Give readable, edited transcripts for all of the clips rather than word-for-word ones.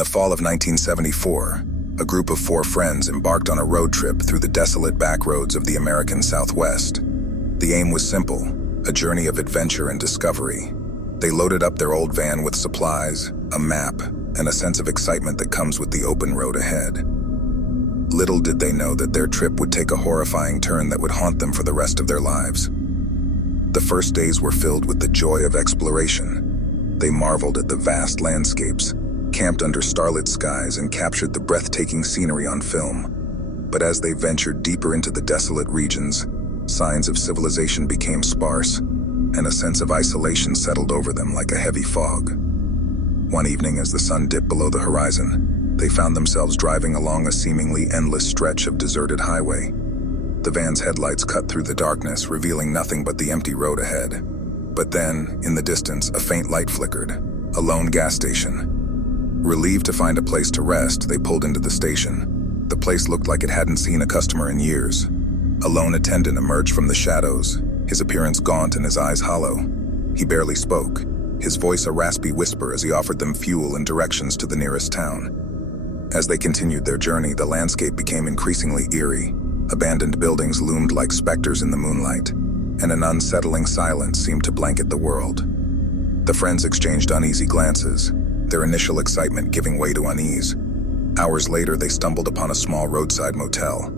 the fall of 1974, a group of 4 friends embarked on a road trip through the desolate back roads of the American Southwest. The aim was simple, a journey of adventure and discovery. They loaded up their old van with supplies, a map, and a sense of excitement that comes with the open road ahead. Little did they know that their trip would take a horrifying turn that would haunt them for the rest of their lives. The first days were filled with the joy of exploration. They marveled at the vast landscapes, camped under starlit skies, and captured the breathtaking scenery on film. But as they ventured deeper into the desolate regions, signs of civilization became sparse, and a sense of isolation settled over them like a heavy fog. One evening, as the sun dipped below the horizon, they found themselves driving along a seemingly endless stretch of deserted highway. The van's headlights cut through the darkness, revealing nothing but the empty road ahead. But then, in the distance, a faint light flickered. A lone gas station. Relieved to find a place to rest, they pulled into the station. The place looked like it hadn't seen a customer in years. A lone attendant emerged from the shadows, his appearance gaunt and his eyes hollow. He barely spoke, his voice a raspy whisper as he offered them fuel and directions to the nearest town. As they continued their journey, the landscape became increasingly eerie. Abandoned buildings loomed like specters in the moonlight, and an unsettling silence seemed to blanket the world. The friends exchanged uneasy glances, their initial excitement giving way to unease. Hours later, they stumbled upon a small roadside motel.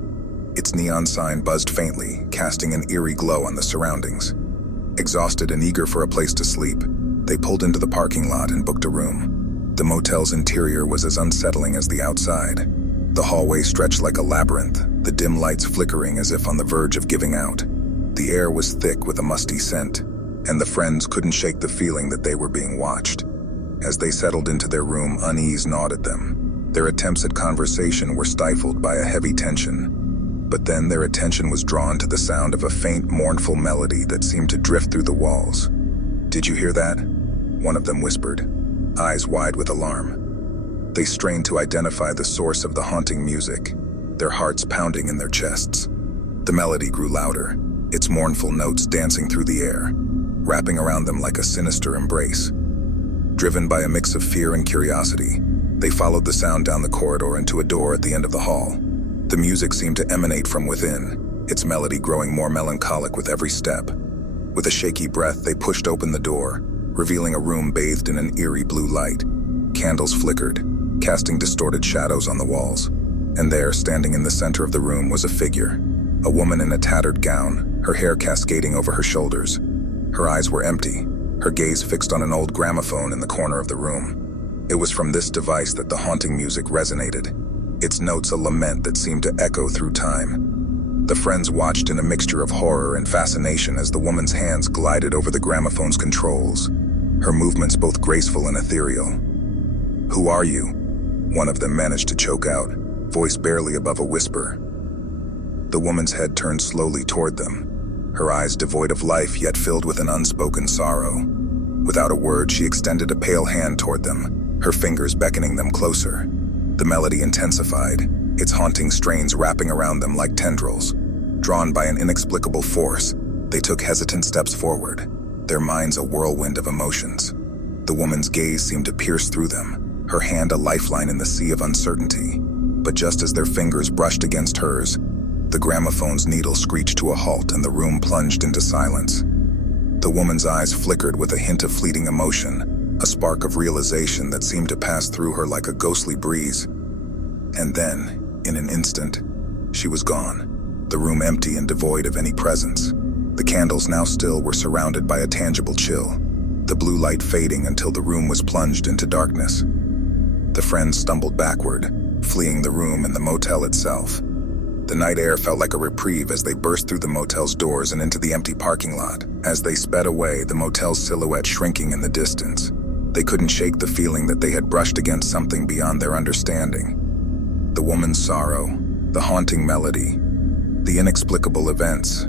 Its neon sign buzzed faintly, casting an eerie glow on the surroundings. Exhausted and eager for a place to sleep, they pulled into the parking lot and booked a room. The motel's interior was as unsettling as the outside. The hallway stretched like a labyrinth, the dim lights flickering as if on the verge of giving out. The air was thick with a musty scent, and the friends couldn't shake the feeling that they were being watched. As they settled into their room, unease gnawed at them. Their attempts at conversation were stifled by a heavy tension. But then their attention was drawn to the sound of a faint, mournful melody that seemed to drift through the walls. "Did you hear that?" one of them whispered, eyes wide with alarm. They strained to identify the source of the haunting music, their hearts pounding in their chests. The melody grew louder, its mournful notes dancing through the air, wrapping around them like a sinister embrace. Driven by a mix of fear and curiosity, they followed the sound down the corridor into a door at the end of the hall. The music seemed to emanate from within, its melody growing more melancholic with every step. With a shaky breath, they pushed open the door, revealing a room bathed in an eerie blue light. Candles flickered, casting distorted shadows on the walls. And there, standing in the center of the room, was a figure. A woman in a tattered gown, her hair cascading over her shoulders. Her eyes were empty, her gaze fixed on an old gramophone in the corner of the room. It was from this device that the haunting music resonated, its notes a lament that seemed to echo through time. The friends watched in a mixture of horror and fascination as the woman's hands glided over the gramophone's controls, her movements both graceful and ethereal. "Who are you?" one of them managed to choke out, voice barely above a whisper. The woman's head turned slowly toward them, her eyes devoid of life yet filled with an unspoken sorrow. Without a word, she extended a pale hand toward them, her fingers beckoning them closer. The melody intensified, its haunting strains wrapping around them like tendrils. Drawn by an inexplicable force, they took hesitant steps forward, their minds a whirlwind of emotions. The woman's gaze seemed to pierce through them, her hand a lifeline in the sea of uncertainty. But just as their fingers brushed against hers, the gramophone's needle screeched to a halt and the room plunged into silence. The woman's eyes flickered with a hint of fleeting emotion, a spark of realization that seemed to pass through her like a ghostly breeze. And then, in an instant, she was gone, the room empty and devoid of any presence. The candles, now still, were surrounded by a tangible chill, the blue light fading until the room was plunged into darkness. The friends stumbled backward, fleeing the room and the motel itself. The night air felt like a reprieve as they burst through the motel's doors and into the empty parking lot. As they sped away, the motel's silhouette shrinking in the distance. They couldn't shake the feeling that they had brushed against something beyond their understanding. The woman's sorrow, the haunting melody, the inexplicable events,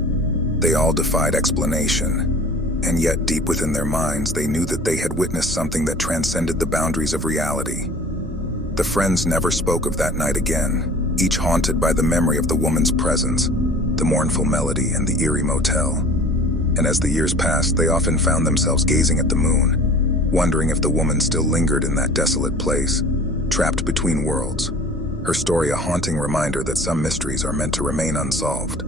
they all defied explanation. And yet, deep within their minds, they knew that they had witnessed something that transcended the boundaries of reality. The friends never spoke of that night again, each haunted by the memory of the woman's presence, the mournful melody, and the eerie motel. And as the years passed, they often found themselves gazing at the moon, wondering if the woman still lingered in that desolate place, trapped between worlds. Her story a haunting reminder that some mysteries are meant to remain unsolved.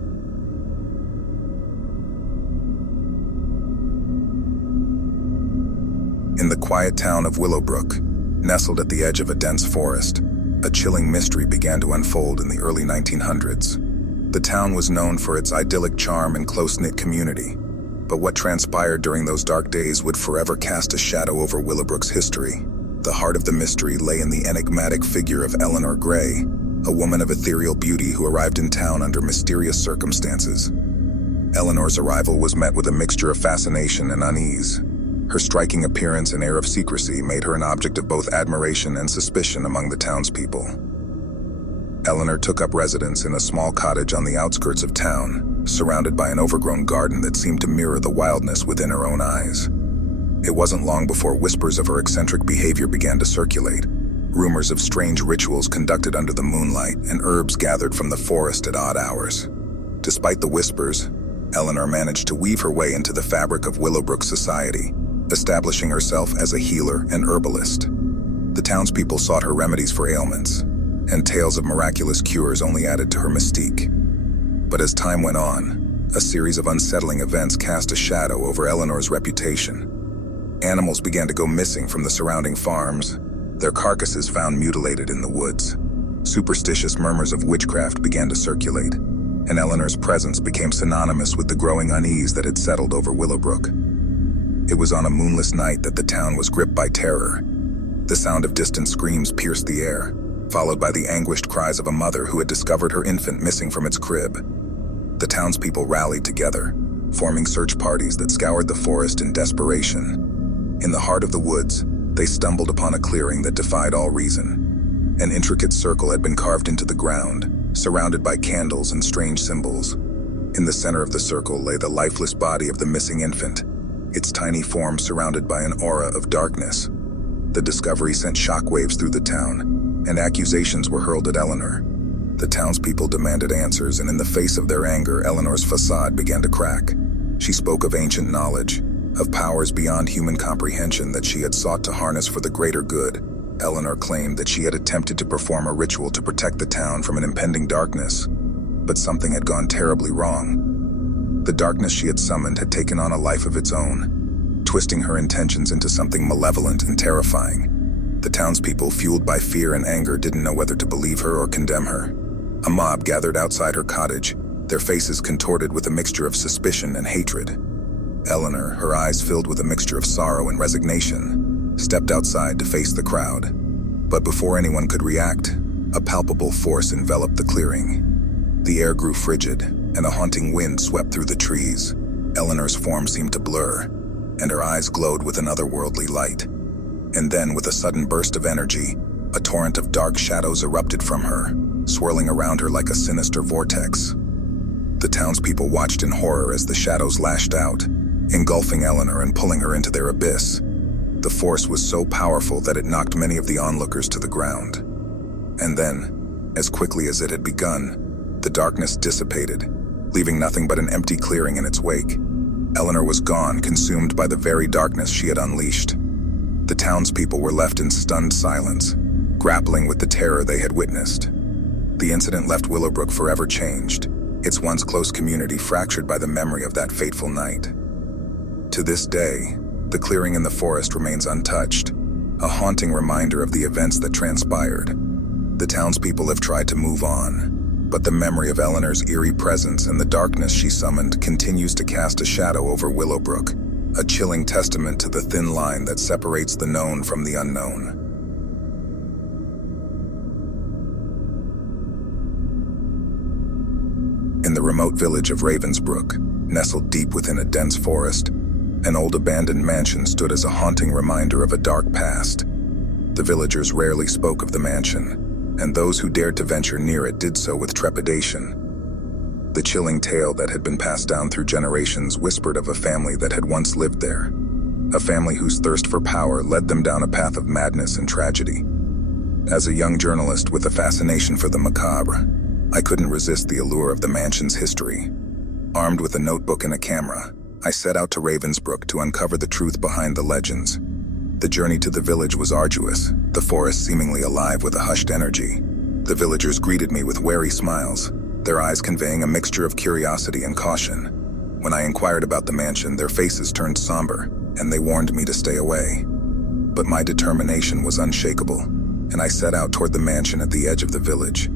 In the quiet town of Willowbrook, nestled at the edge of a dense forest, a chilling mystery began to unfold in the early 1900s. The town was known for its idyllic charm and close-knit community, but what transpired during those dark days would forever cast a shadow over Willowbrook's history. The heart of the mystery lay in the enigmatic figure of Eleanor Gray, a woman of ethereal beauty who arrived in town under mysterious circumstances. Eleanor's arrival was met with a mixture of fascination and unease. Her striking appearance and air of secrecy made her an object of both admiration and suspicion among the townspeople. Eleanor took up residence in a small cottage on the outskirts of town, surrounded by an overgrown garden that seemed to mirror the wildness within her own eyes. It wasn't long before whispers of her eccentric behavior began to circulate, rumors of strange rituals conducted under the moonlight and herbs gathered from the forest at odd hours. Despite the whispers, Eleanor managed to weave her way into the fabric of Willowbrook society, establishing herself as a healer and herbalist. The townspeople sought her remedies for ailments, and tales of miraculous cures only added to her mystique. But as time went on, a series of unsettling events cast a shadow over Eleanor's reputation. Animals began to go missing from the surrounding farms, their carcasses found mutilated in the woods. Superstitious murmurs of witchcraft began to circulate, and Eleanor's presence became synonymous with the growing unease that had settled over Willowbrook. It was on a moonless night that the town was gripped by terror. The sound of distant screams pierced the air, followed by the anguished cries of a mother who had discovered her infant missing from its crib. The townspeople rallied together, forming search parties that scoured the forest in desperation. In the heart of the woods, they stumbled upon a clearing that defied all reason. An intricate circle had been carved into the ground, surrounded by candles and strange symbols. In the center of the circle lay the lifeless body of the missing infant, its tiny form surrounded by an aura of darkness. The discovery sent shockwaves through the town, and accusations were hurled at Eleanor. The townspeople demanded answers, and in the face of their anger, Eleanor's facade began to crack. She spoke of ancient knowledge, of powers beyond human comprehension that she had sought to harness for the greater good. Eleanor claimed that she had attempted to perform a ritual to protect the town from an impending darkness, but something had gone terribly wrong. The darkness she had summoned had taken on a life of its own, twisting her intentions into something malevolent and terrifying. The townspeople, fueled by fear and anger, didn't know whether to believe her or condemn her. A mob gathered outside her cottage, their faces contorted with a mixture of suspicion and hatred. Eleanor, her eyes filled with a mixture of sorrow and resignation, stepped outside to face the crowd. But before anyone could react, a palpable force enveloped the clearing. The air grew frigid, and a haunting wind swept through the trees. Eleanor's form seemed to blur, and her eyes glowed with an otherworldly light. And then, with a sudden burst of energy, a torrent of dark shadows erupted from her, swirling around her like a sinister vortex. The townspeople watched in horror as the shadows lashed out, engulfing Eleanor and pulling her into their abyss. The force was so powerful that it knocked many of the onlookers to the ground. And then, as quickly as it had begun, the darkness dissipated, leaving nothing but an empty clearing in its wake. Eleanor was gone, consumed by the very darkness she had unleashed. The townspeople were left in stunned silence, grappling with the terror they had witnessed. The incident left Willowbrook forever changed, its once close community fractured by the memory of that fateful night. To this day, the clearing in the forest remains untouched, a haunting reminder of the events that transpired. The townspeople have tried to move on, but the memory of Eleanor's eerie presence and the darkness she summoned continues to cast a shadow over Willowbrook, a chilling testament to the thin line that separates the known from the unknown. In the remote village of Ravensbrook, nestled deep within a dense forest, an old abandoned mansion stood as a haunting reminder of a dark past. The villagers rarely spoke of the mansion, and those who dared to venture near it did so with trepidation. The chilling tale that had been passed down through generations whispered of a family that had once lived there, a family whose thirst for power led them down a path of madness and tragedy. As a young journalist with a fascination for the macabre, I couldn't resist the allure of the mansion's history. Armed with a notebook and a camera, I set out to Ravensbrook to uncover the truth behind the legends. The journey to the village was arduous, the forest seemingly alive with a hushed energy. The villagers greeted me with wary smiles, their eyes conveying a mixture of curiosity and caution. When I inquired about the mansion, their faces turned somber, and they warned me to stay away. But my determination was unshakable, and I set out toward the mansion at the edge of the village.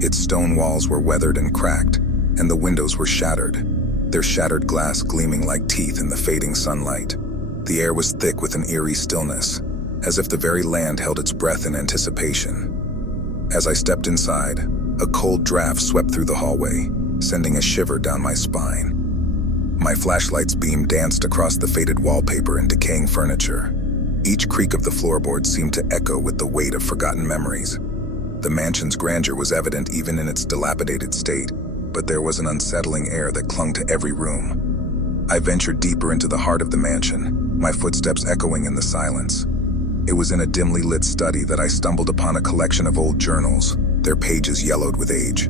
Its stone walls were weathered and cracked, and the windows were shattered, their shattered glass gleaming like teeth in the fading sunlight. The air was thick with an eerie stillness, as if the very land held its breath in anticipation. As I stepped inside, a cold draft swept through the hallway, sending a shiver down my spine. My flashlight's beam danced across the faded wallpaper and decaying furniture. Each creak of the floorboards seemed to echo with the weight of forgotten memories. The mansion's grandeur was evident even in its dilapidated state, but there was an unsettling air that clung to every room. I ventured deeper into the heart of the mansion, my footsteps echoing in the silence. It was in a dimly lit study that I stumbled upon a collection of old journals, their pages yellowed with age.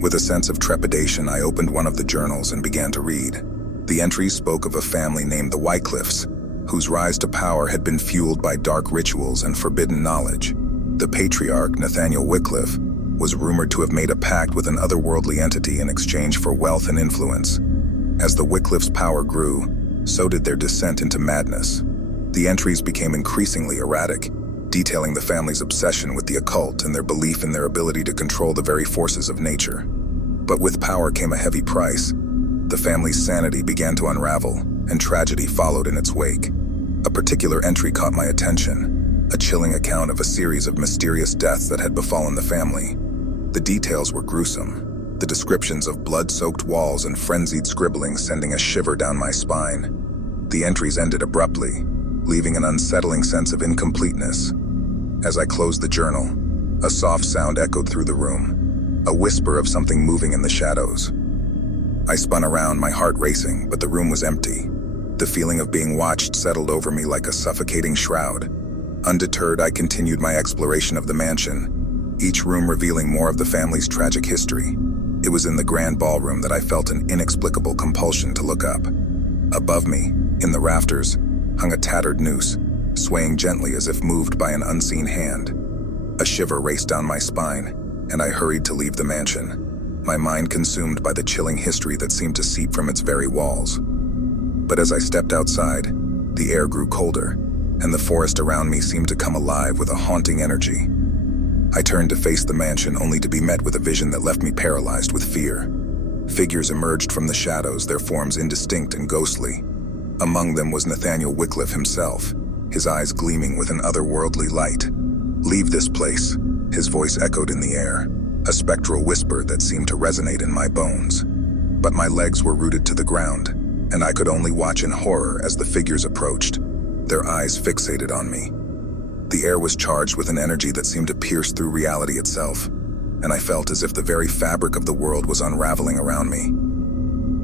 With a sense of trepidation, I opened one of the journals and began to read. The entries spoke of a family named the Wycliffes, whose rise to power had been fueled by dark rituals and forbidden knowledge. The patriarch, Nathaniel Wycliffe, was rumored to have made a pact with an otherworldly entity in exchange for wealth and influence. As the Wycliffes' power grew, so did their descent into madness. The entries became increasingly erratic, detailing the family's obsession with the occult and their belief in their ability to control the very forces of nature. But with power came a heavy price. The family's sanity began to unravel, and tragedy followed in its wake. A particular entry caught my attention, a chilling account of a series of mysterious deaths that had befallen the family. The details were gruesome, the descriptions of blood-soaked walls and frenzied scribbling sending a shiver down my spine. The entries ended abruptly, leaving an unsettling sense of incompleteness. As I closed the journal, a soft sound echoed through the room, a whisper of something moving in the shadows. I spun around, my heart racing, but the room was empty. The feeling of being watched settled over me like a suffocating shroud. Undeterred, I continued my exploration of the mansion, each room revealing more of the family's tragic history. It was in the grand ballroom that I felt an inexplicable compulsion to look up. Above me, in the rafters, hung a tattered noose, swaying gently as if moved by an unseen hand. A shiver raced down my spine, and I hurried to leave the mansion, my mind consumed by the chilling history that seemed to seep from its very walls. But as I stepped outside, the air grew colder, and the forest around me seemed to come alive with a haunting energy. I turned to face the mansion only to be met with a vision that left me paralyzed with fear. Figures emerged from the shadows, their forms indistinct and ghostly. Among them was Nathaniel Wycliffe himself, his eyes gleaming with an otherworldly light. "Leave this place," his voice echoed in the air, a spectral whisper that seemed to resonate in my bones. But my legs were rooted to the ground, and I could only watch in horror as the figures approached, their eyes fixated on me. The air was charged with an energy that seemed to pierce through reality itself, and I felt as if the very fabric of the world was unraveling around me.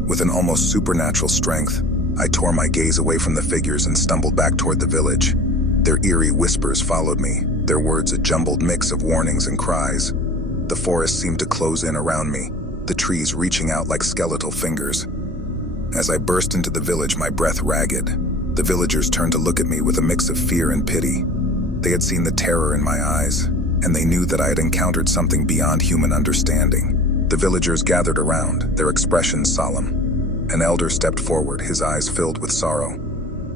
With an almost supernatural strength, I tore my gaze away from the figures and stumbled back toward the village. Their eerie whispers followed me, their words a jumbled mix of warnings and cries. The forest seemed to close in around me, the trees reaching out like skeletal fingers. As I burst into the village, my breath ragged, the villagers turned to look at me with a mix of fear and pity. They had seen the terror in my eyes, and they knew that I had encountered something beyond human understanding. The villagers gathered around, their expressions solemn. An elder stepped forward, his eyes filled with sorrow.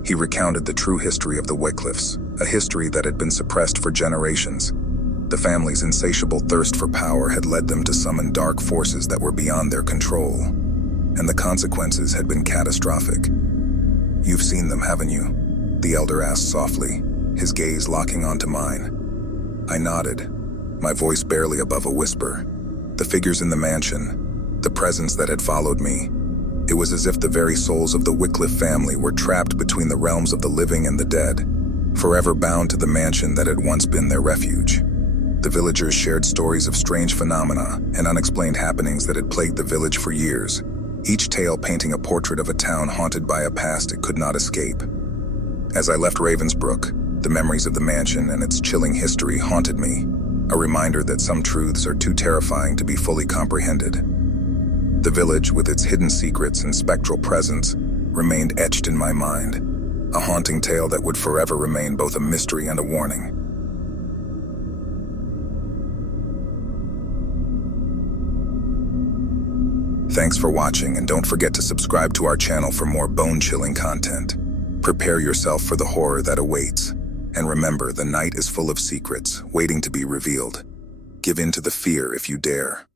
He recounted the true history of the Wycliffes, a history that had been suppressed for generations. The family's insatiable thirst for power had led them to summon dark forces that were beyond their control, and the consequences had been catastrophic. "You've seen them, haven't you?" the elder asked softly, his gaze locking onto mine. I nodded, my voice barely above a whisper. The figures in the mansion, the presence that had followed me, it was as if the very souls of the Wycliffe family were trapped between the realms of the living and the dead, forever bound to the mansion that had once been their refuge. The villagers shared stories of strange phenomena and unexplained happenings that had plagued the village for years, each tale painting a portrait of a town haunted by a past it could not escape. As I left Ravensbrook, the memories of the mansion and its chilling history haunted me, a reminder that some truths are too terrifying to be fully comprehended. The village, with its hidden secrets and spectral presence, remained etched in my mind, a haunting tale that would forever remain both a mystery and a warning. Thanks for watching, and don't forget to subscribe to our channel for more bone-chilling content. Prepare yourself for the horror that awaits. And remember, the night is full of secrets, waiting to be revealed. Give in to the fear if you dare.